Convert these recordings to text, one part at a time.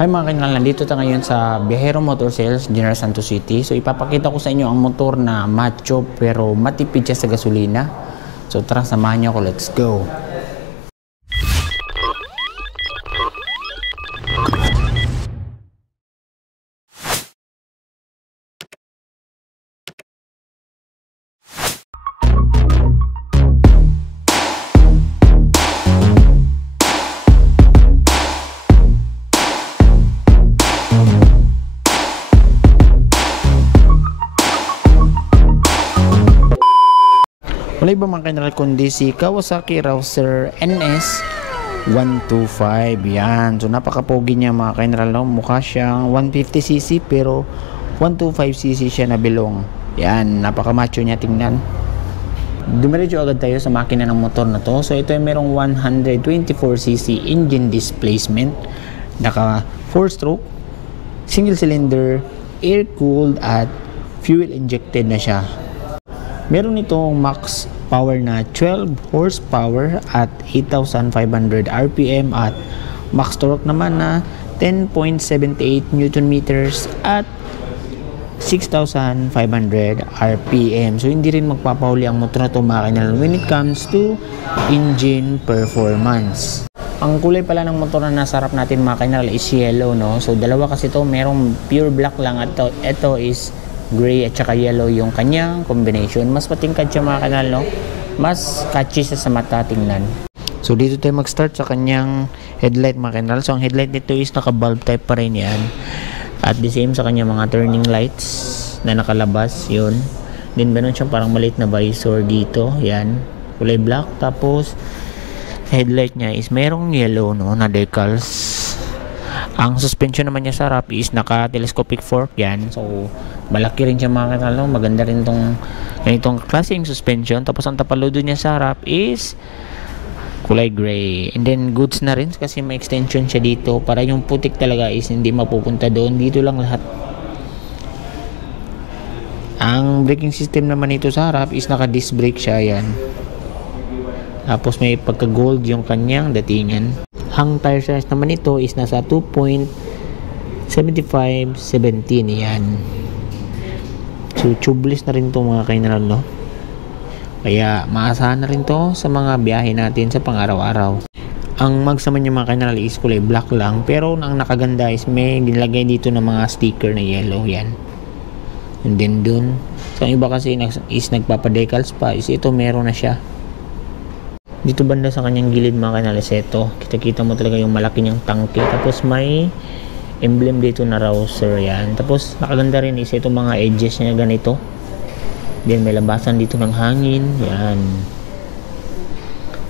Hi mga kinal, nandito tayo ngayon sa Viajero Motor Sales, General Santos City. So ipapakita ko sa inyo ang motor na macho pero matipid siya sa gasolina. So tara, samahan niyo ako, let's go! Wala iba mga kinal kundi si Kawasaki Rouser NS 125. Yan. So napaka-pogi niya mga kinal, no? Mukha siyang 150cc pero 125cc siya na bilong. Yan. Napaka-macho niya tingnan. Dumiretso agad tayo sa makina ng motor na to. So ito ay merong 124cc engine displacement. Naka 4-stroke, single cylinder, air-cooled at fuel injected na siya. Meron itong max power na 12 horsepower at 8,500 RPM at max torque naman na 10.78 Newton meters at 6,500 RPM. So hindi rin magpapahuli ang motor na ito mga kinal when it comes to engine performance. Ang kulay pala ng motor na nasa harap natin mga kinal is yellow, no? So dalawa kasi ito, merong pure black lang at ito is gray at saka yellow yung kanyang combination. Mas matingkad siya mga kanal, no? Mas catchy siya sa mata tingnan. So dito tayo mag-start sa kanyang headlight mga kanal. So ang headlight nito is naka bulb type pa rin yan. At the same sa kanyang mga turning lights na nakalabas, yun. Then meron siyang parang maliit na visor dito, yan. Kulay black. Tapos headlight niya is merong yellow, no, na decals. Ang suspension naman niya sa harap is naka-telescopic fork yan. So malaki rin siya mga kanal, no? Maganda rin tong ganitong klaseng suspension. Tapos ang tapaludo niya sa harap is kulay gray. And then goods na rin kasi may extension siya dito para yung putik talaga is hindi mapupunta doon. Dito lang lahat. Ang braking system naman nito sa harap is naka-disc brake siya yan. Tapos may pagka-gold yung kanyang datingan. Ang tire size naman ito is nasa 2.75-17 yan. So tubeless na rin to mga kinal, no? Kaya maasahan na rin to sa mga biyahe natin sa pang-araw-araw. Ang magsama niya mga kinal is kulay black lang, pero ang nakaganda is may nilagay dito ng mga sticker na yellow yan. And then dun, so ang iba kasi is nagpapadecals pa, is ito meron na siya. Dito banda sa kanyang gilid mga kanal is ito, kita-kita mo talaga yung malaki niyang tangke. Tapos may emblem dito na Rouser yan. Tapos nakaganda rin is itong mga edges niya ganito. Then may labasan dito ng hangin yan.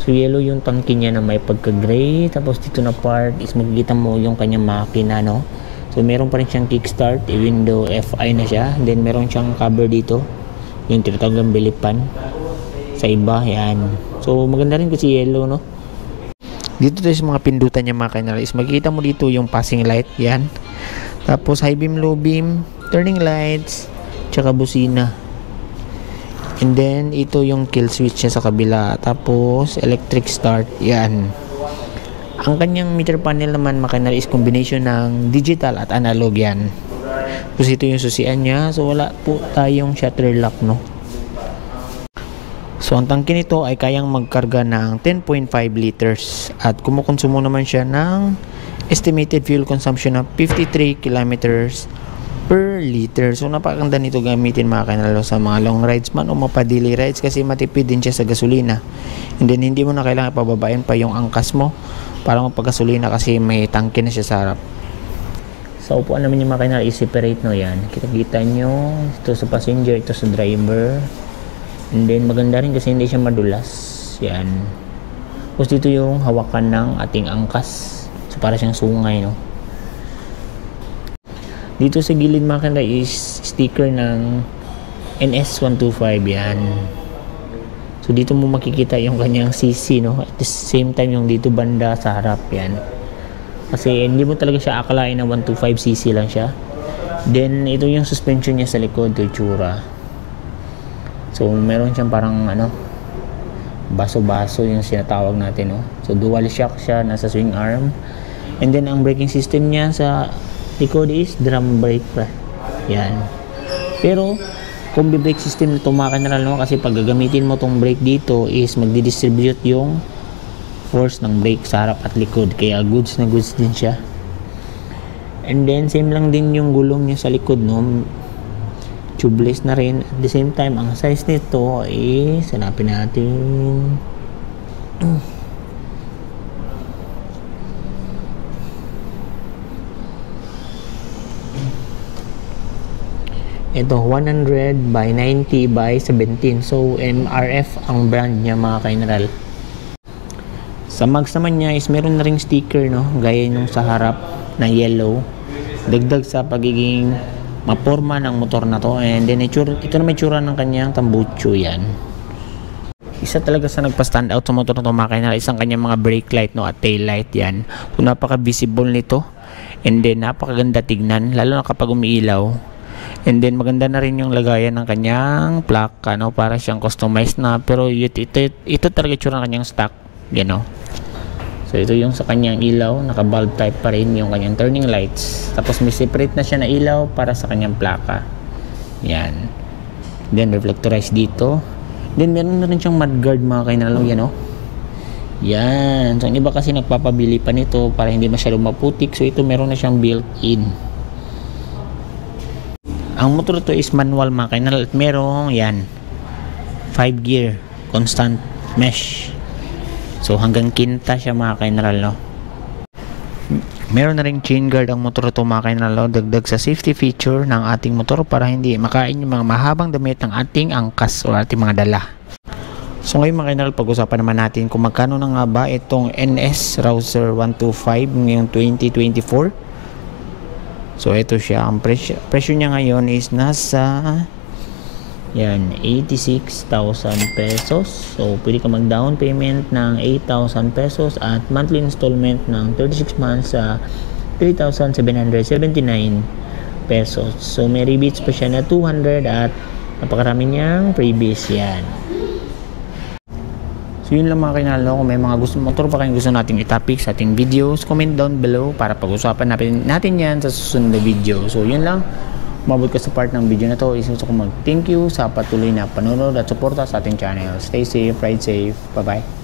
So yellow yung tangke niya na may pagka gray. Tapos dito na part is makikita mo yung kanyang makina, no? So meron pa rin siyang kickstart, window FI na siya. Then meron siyang cover dito, yung tinatawag ng bilipan sa iba yan. So maganda rin kasi yellow, no? Dito tayo sa mga pindutan niya mga kinal is makikita mo dito yung passing light yan. Tapos high beam, low beam, turning lights, tsaka busina. And then ito yung kill switch niya sa kabila. Tapos electric start yan. Ang kanyang meter panel naman mga kinal is combination ng digital at analog yan. Tapos ito yung susian niya. So wala po tayong shutter lock, no? So ang tangke nito ay kayang magkarga ng 10.5 liters at kumukonsumo naman siya ng estimated fuel consumption ng 53 kilometers per liter. So napakaganda nito gamitin mga kanalo sa mga long rides man o mapa-daily rides kasi matipid din siya sa gasolina. And then hindi mo na kailangan pababain pa yung angkas mo para magpagasolina kasi may tangke na siya sa harap. Sa upuan naman yung mga kanalo i-separate, no, yan. Kita-kita nyo ito sa passenger, ito sa driver. And then maganda rin kasi hindi siya madulas. Yan. Tapos dito yung hawakan ng ating angkas. So para siyang sungay, no. Dito sa gilid mga kanila is sticker ng NS125 yan. So dito mo makikita yung kanyang CC, no. At the same time yung dito banda sa harap yan. Kasi hindi mo talaga siya akalain na 125cc lang siya. Then ito yung suspension niya sa likod, ito itsura. So meron siyang parang baso-baso yung sinatawag natin, no? So dual shock siya, nasa swing arm. And then ang braking system niya sa likod is drum brake pa. Yan. Pero combi brake system nito mga kaineral, no, kasi pag gagamitin mo tong brake dito is magdi-distribute yung force ng brake sa harap at likod, kaya goods na goods din siya. And then same lang din yung gulong niya sa likod, no, tubeless na rin. At the same time, ang size nito is hanapin natin. Ito 100 by 90 by 17. So MRF ang brand niya mga kaineral. Sa mags naman niya is meron na ring sticker, no, gaya nung sa harap na yellow, dagdag sa pagiging maporma ng motor na to. And then ito na may tsura ng kanyang tambucho. Yan, isa talaga sa nagpa-stand out sa motor na to mga kaineral, isang kanyang mga brake light, no, at tail light. Yan, so napaka visible nito, and then napakaganda tignan lalo na kapag umiilaw. And then maganda na rin yung lagayan ng kanyang plaka, no, para siyang customized na, pero ito talaga tsura ng kanyang stock, you know. So ito yung sa kanyang ilaw, naka bulb type pa rin yung kanyang turning lights, tapos may separate na siya na ilaw para sa kanyang plaka. Yan, then reflectorized dito. Then meron na rin siyang mudguard mga kainalaw, yan, no. Yan, so ang iba kasi nagpapabili pa nito para hindi masyadong maputik, so ito meron na siyang built-in. Ang motor to is manual mga kainal, at merong yan 5 gear constant mesh, so hanggang kinta siya mga kainal, no. Meron na ring chain guard ang motor to mga kainal, no, dagdag sa safety feature ng ating motor para hindi makain yung mga mahabang damit ng ating angkas o ating mga dala. So ngayon mga kainal, pag-usapan naman natin kung magkano na nga ba itong NS Rouser 125 ngayong 2024. So ito siya, ang presyo niya ngayon is nasa yan 86,000 pesos. So pwede ka mag down payment ng 8,000 pesos at monthly installment ng 36 months sa 3,779 pesos. So may rebates pa siya na 200 at napakarami niyang freebies. Yan. So yun lang mga kainalo. Kung may mga motor pa kayong gusto nating i-topic sa ating videos, comment down below para pag-usapan natin yan sa susunod na video. So yun lang, umabot ka sa part ng video na to. Gusto ko mag-thank you sa patuloy na panonood at suporta sa ating channel. Stay safe, ride safe, bye bye.